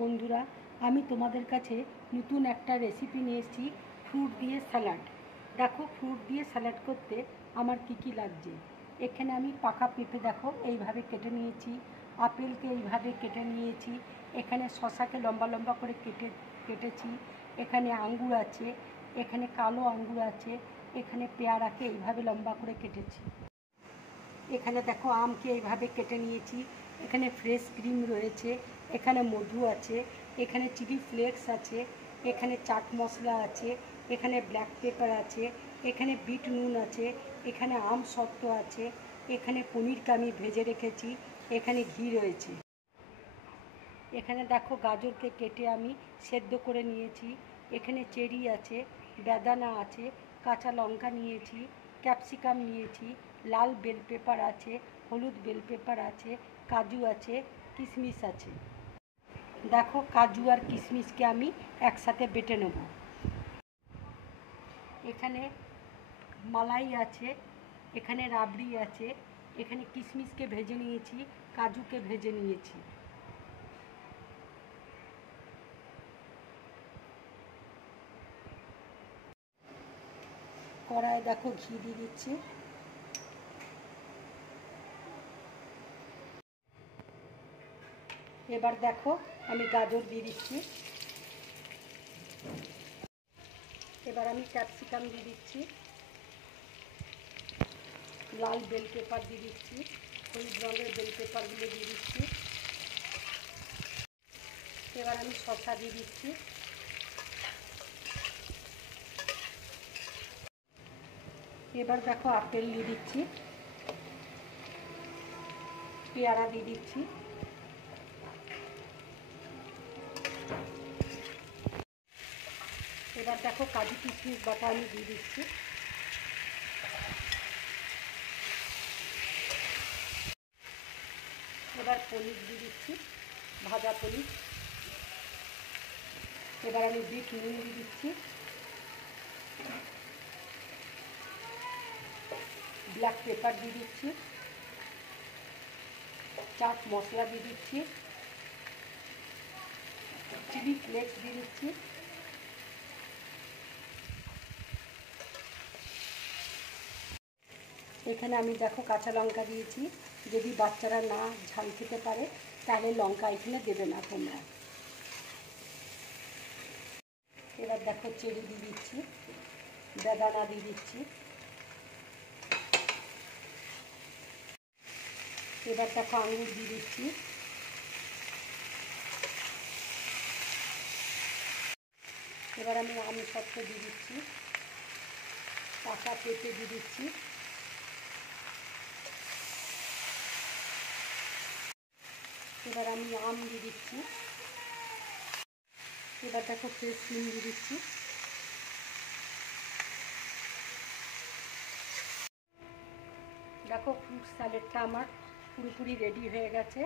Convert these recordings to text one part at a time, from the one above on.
বন্ধুরা, আমি তোমাদের কাছে নতুন একটা রেসিপি নিয়ে এসেছি, ফ্রুট দিয়ে স্যালাড। দেখো ফ্রুট দিয়ে স্যালাড করতে আমার কি কি লাগছে। এখানে আমি পাকা পেঁপে দেখো এইভাবে কেটে নিয়েছি, আপেলকে এইভাবে কেটে নিয়েছি, এখানে শশাকে লম্বা লম্বা করে কেটেছি, এখানে আঙ্গুর আছে, এখানে কালো আঙ্গুর আছে, এখানে পেয়ারাকে এইভাবে লম্বা করে কেটেছি, এখানে দেখো আমকে এইভাবে কেটে নিয়েছি, এখানে ফ্রেশ ক্রিম রয়েছে, এখানে মধু আছে, এখানে চিলি ফ্লেক্স আছে, এখানে চাট মশলা আছে, এখানে ব্ল্যাক পেপার আছে, এখানে বিট নুন আছে, এখানে আম সত্ত্ব আছে, এখানে পনিরকে আমি ভেজে রেখেছি, এখানে ঘি রয়েছে। এখানে দেখো গাজরকে কেটে আমি সেদ্ধ করে নিয়েছি, এখানে চেরি আছে, বেদানা আছে, কাঁচা লঙ্কা নিয়েছি, ক্যাপসিকাম নিয়েছি, লাল বেল পেপার আছে, হলুদ বেল পেপার আছে, কাজু আছে, কিশমিশ আছে। দেখো কাজু আর কিশমিশকে আমি একসাথে বেটে নেব। এখানে মালাই আছে, এখানে রাবড়ি আছে, এখানে কিশমিশকে ভেজে নিয়েছি, কাজুকে ভেজে নিয়েছি। কড়ায় দেখো ঘি দিয়ে দিচ্ছি, এবার দেখো আমি গাজর দিয়ে দিচ্ছি, এবার আমি ক্যাপসিকাম দিয়ে দিচ্ছি, লাল বেল পেপার দিয়ে দিচ্ছি, হলুদ রঙের বেল পেপারগুলো দিয়ে দিচ্ছি, এবার আমি শসা দিয়ে দিচ্ছি, এবার দেখো আপেল দিয়ে দিচ্ছি, পেয়ারা দিয়ে দিচ্ছি, এবার দেখো কাজু কিশমিশ বাটা আমি দিয়ে দিচ্ছি, এবার পনির দিয়ে দিচ্ছি, ভাজা পনির, এবার আমি বিট নুন দিয়ে দিচ্ছি, ব্ল্যাক পেপার দিয়ে দিচ্ছি, চাট মশলা দিয়ে দিচ্ছি, চিলি ফ্লেক্স দিয়ে দিচ্ছি, এখানে আমি দেখো কাঁচা লঙ্কা দিয়েছি, যদি বাচ্চারা না ঝাল খেতে পারে তাহলে লঙ্কা এখানে দেবে না তোমরা। এবার দেখো চেরি দিয়ে দিচ্ছি, বেদানা দিয়ে দিচ্ছি, এবার দেখো আঙুর দিয়ে দিচ্ছি, এবার আমি আম সত্ত্ব দিয়ে দিচ্ছি, পাকা পেঁপে দিয়ে দিচ্ছি, এবার আমি আম দিয়ে দিচ্ছি, এবার দেখো ফ্রেশ ক্রিম দিয়ে দিচ্ছি, দেখো ফ্রুট স্যালাডটা আমার পুরোপুরি রেডি হয়ে গেছে।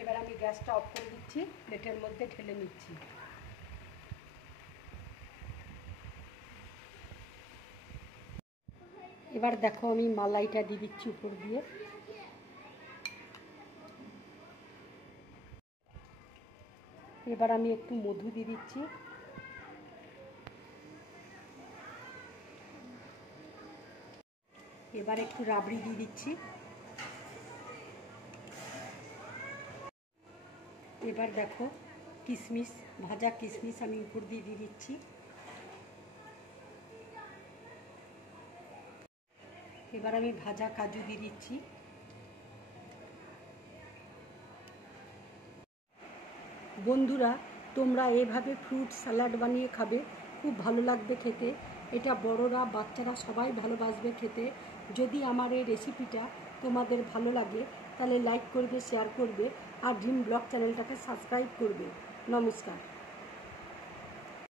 এবার আমি গ্যাসটা অফ করে দিচ্ছি, প্লেটের মধ্যে ঢেলে নিচ্ছি। এবার দেখো আমি মালাইটা দিয়ে দিচ্ছি উপর দিয়ে, এবার আমি একটু মধু দিয়ে দিচ্ছি, এবার একটু রাবড়ি দিয়ে দিচ্ছি, এবার দেখো কিশমিশ, ভাজা কিশমিশ আমি উপর দিয়ে দিয়ে দিচ্ছি, এবার আমি ভাজা কাজু দিয়ে দিচ্ছি, বন্ধুরা তোমরা এভাবে ফ্রুট স্যালাড বানিয়ে খাবে, খুব ভালো লাগবে খেতে। এটা বড়রা বাচ্চারা সবাই ভালোবাসবে খেতে। যদি আমার এই রেসিপিটা তোমাদের ভালো লাগে তাহলে লাইক করবে, শেয়ার করবে আর ড্রিম ব্লগ চ্যানেলটাকে সাবস্ক্রাইব করবে। নমস্কার।